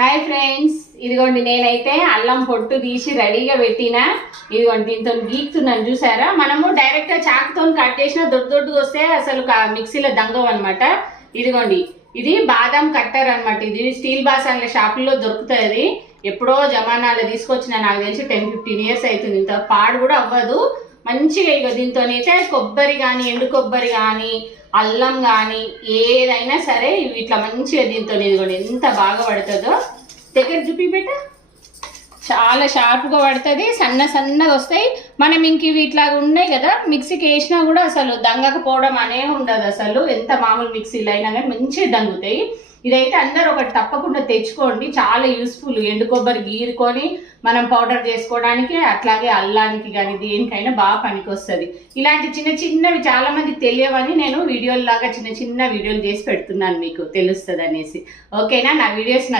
Hi friends, ఇదిగోండి నేనైతే అల్లం పొట్టు తీసి రెడీగా పెట్టినా. ఇదిగోండి దీంతో గీకుతున్నాను చూసారా. మనము డైరెక్ట్గా చాకుతో కట్ చేసిన దొడ్డుగా వస్తే అసలు మిక్సీలో దంగం అనమాట. ఇదిగోండి ఇది బాదం కట్టర్ అనమాట. ఇది స్టీల్ బాసాన్ల షాపుల్లో దొరుకుతుంది. ఎప్పుడో జమానాలో తీసుకొచ్చిన, నాకు తెలిసి 10-15 years అవుతుంది. ఇంత పాడు కూడా అవ్వదు. మంచిగా ఇక దీంతోనైతే కొబ్బరి కానీ, ఎండు కొబ్బరి కానీ, అల్లం కానీ ఏదైనా సరే ఇట్లా మంచిగా దీంతో ఇదిగోండి ఎంత బాగా పడుతుందో. దగ్గర చూపిపెట్ట, చాలా షార్ప్గా పడుతుంది. సన్నగా వస్తాయి. మనం ఇంక ఇవి ఇట్లా ఉన్నాయి కదా, మిక్సీకి వేసినా కూడా అసలు దంగకపోవడం అనే ఉండదు. అసలు ఎంత మామూలు మిక్సీలు అయినా కానీ మంచిగా దంగుతాయి. ఇదైతే అందరూ ఒకటి తప్పకుండా తెచ్చుకోండి, చాలా యూస్ఫుల్. ఎండు కొబ్బరి గీరుకొని మనం పౌడర్ చేసుకోవడానికి, అట్లాగే అల్లానికి కానీ దేనికైనా బాగా పనికి వస్తుంది. ఇలాంటి చిన్నవి చాలా మందికి తెలియవని నేను వీడియోలాగా చిన్న వీడియోలు చేసి పెడుతున్నాను, మీకు తెలుస్తుంది అనేసి. ఓకేనా? నా వీడియోస్